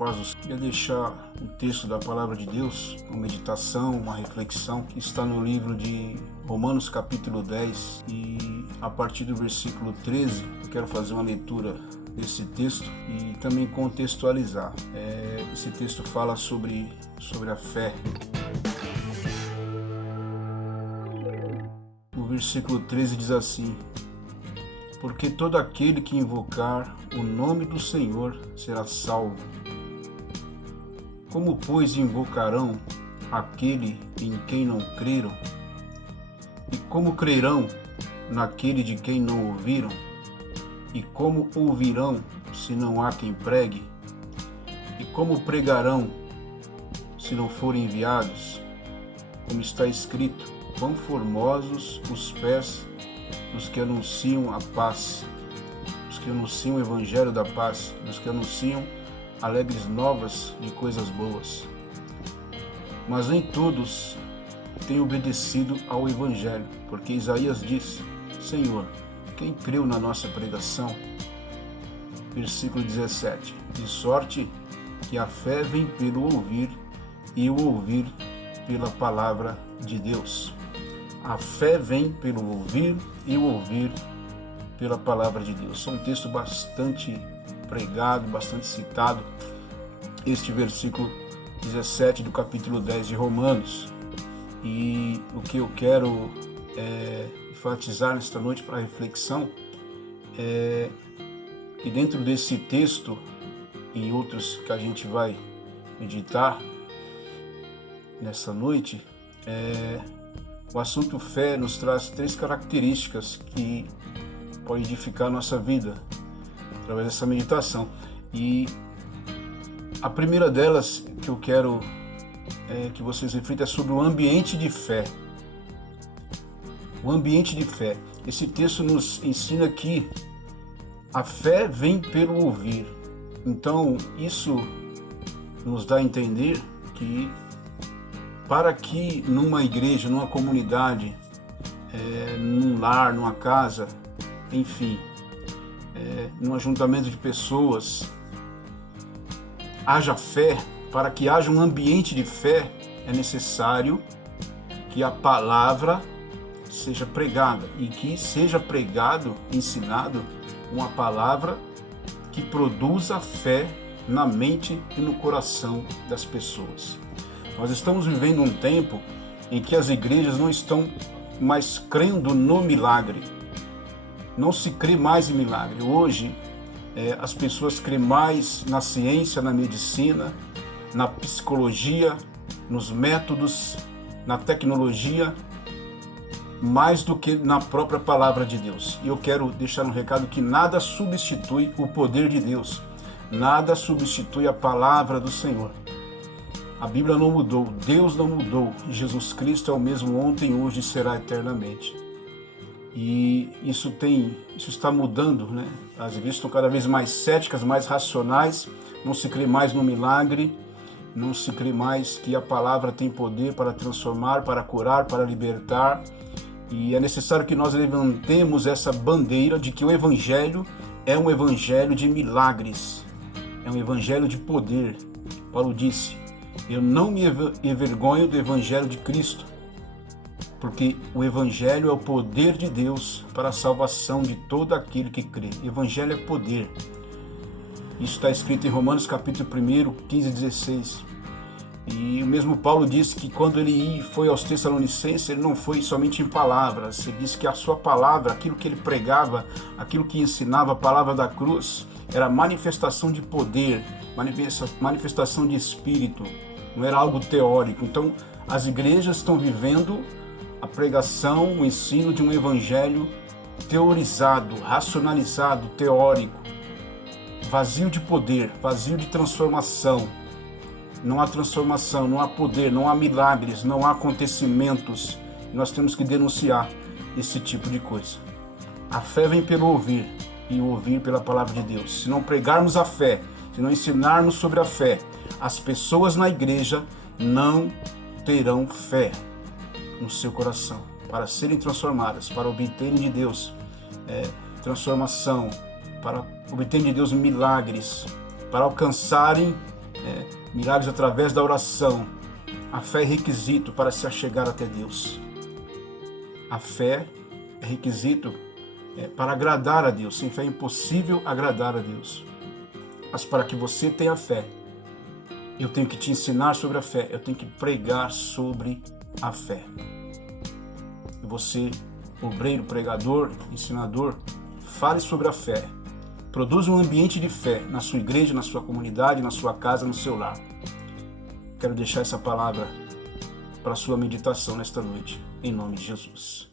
Rapazes, queria deixar um texto da Palavra de Deus, uma meditação, uma reflexão, que está no livro de Romanos capítulo 10 e a partir do versículo 13, eu quero fazer uma leitura desse texto e também contextualizar. Esse texto fala sobre a fé. O versículo 13 diz assim: porque todo aquele que invocar o nome do Senhor será salvo. Como, pois, invocarão aquele em quem não creram? E como crerão naquele de quem não ouviram? E como ouvirão se não há quem pregue? E como pregarão se não forem enviados? Como está escrito: quão formosos os pés dos que anunciam a paz, dos que anunciam o evangelho da paz, dos que anunciam alegres novas de coisas boas. Mas nem todos têm obedecido ao evangelho, porque Isaías diz: Senhor, quem creu na nossa pregação? Versículo 17: de sorte que a fé vem pelo ouvir, e o ouvir pela palavra de Deus. A fé vem pelo ouvir e o ouvir pela palavra de Deus. É um texto bastante pregado, bastante citado, este versículo 17 do capítulo 10 de Romanos. E o que eu quero enfatizar nesta noite para reflexão é que dentro desse texto e outros que a gente vai meditar nessa noite, o assunto fé nos traz 3 características que podem edificar a nossa vida através dessa meditação. E a primeira delas que eu quero que vocês reflitam é sobre o ambiente de fé. O ambiente de fé. Esse texto nos ensina que a fé vem pelo ouvir. Então, isso nos dá a entender que para que numa igreja, numa comunidade, num lar, numa casa, enfim, num ajuntamento de pessoas, haja fé, para que haja um ambiente de fé, é necessário que a palavra seja pregada e que seja pregado, ensinado, uma palavra que produza fé na mente e no coração das pessoas. Nós estamos vivendo um tempo em que as igrejas não estão mais crendo no milagre. Não se crê mais em milagre. Hoje, as pessoas creem mais na ciência, na medicina, na psicologia, nos métodos, na tecnologia, mais do que na própria palavra de Deus. E eu quero deixar um recado que nada substitui o poder de Deus. Nada substitui a palavra do Senhor. A Bíblia não mudou, Deus não mudou, Jesus Cristo é o mesmo ontem, hoje e será eternamente. E isso está mudando, né? As igrejas estão cada vez mais céticas, mais racionais, não se crê mais no milagre, não se crê mais que a palavra tem poder para transformar, para curar, para libertar. E é necessário que nós levantemos essa bandeira de que o Evangelho é um Evangelho de milagres, é um Evangelho de poder. Paulo disse: eu não me envergonho do Evangelho de Cristo, porque o Evangelho é o poder de Deus para a salvação de todo aquele que crê. Evangelho é poder. Isso está escrito em Romanos capítulo 1, 15 e 16. E o mesmo Paulo disse que quando ele foi aos Tessalonicenses, ele não foi somente em palavras. Ele disse que a sua palavra, aquilo que ele pregava, aquilo que ensinava, a palavra da cruz, era manifestação de poder, manifestação de espírito, não era algo teórico. Então, as igrejas estão vivendo a pregação, o ensino de um evangelho teorizado, racionalizado, teórico, vazio de poder, vazio de transformação. Não há transformação, não há poder, não há milagres, não há acontecimentos. Nós temos que denunciar esse tipo de coisa. A fé vem pelo ouvir e o ouvir pela palavra de Deus. Se não pregarmos a fé, se não ensinarmos sobre a fé, as pessoas na igreja não terão fé no seu coração para serem transformadas, para obterem de Deus transformação, para obterem de Deus milagres, para alcançarem milagres através da oração. A fé é requisito para se achegar até Deus. A fé é requisito para agradar a Deus. Sem fé é impossível agradar a Deus. Mas para que você tenha fé, eu tenho que te ensinar sobre a fé. Eu tenho que pregar sobre a fé. E você, obreiro, pregador, ensinador, fale sobre a fé. Produza um ambiente de fé na sua igreja, na sua comunidade, na sua casa, no seu lar. Quero deixar essa palavra para a sua meditação nesta noite, em nome de Jesus.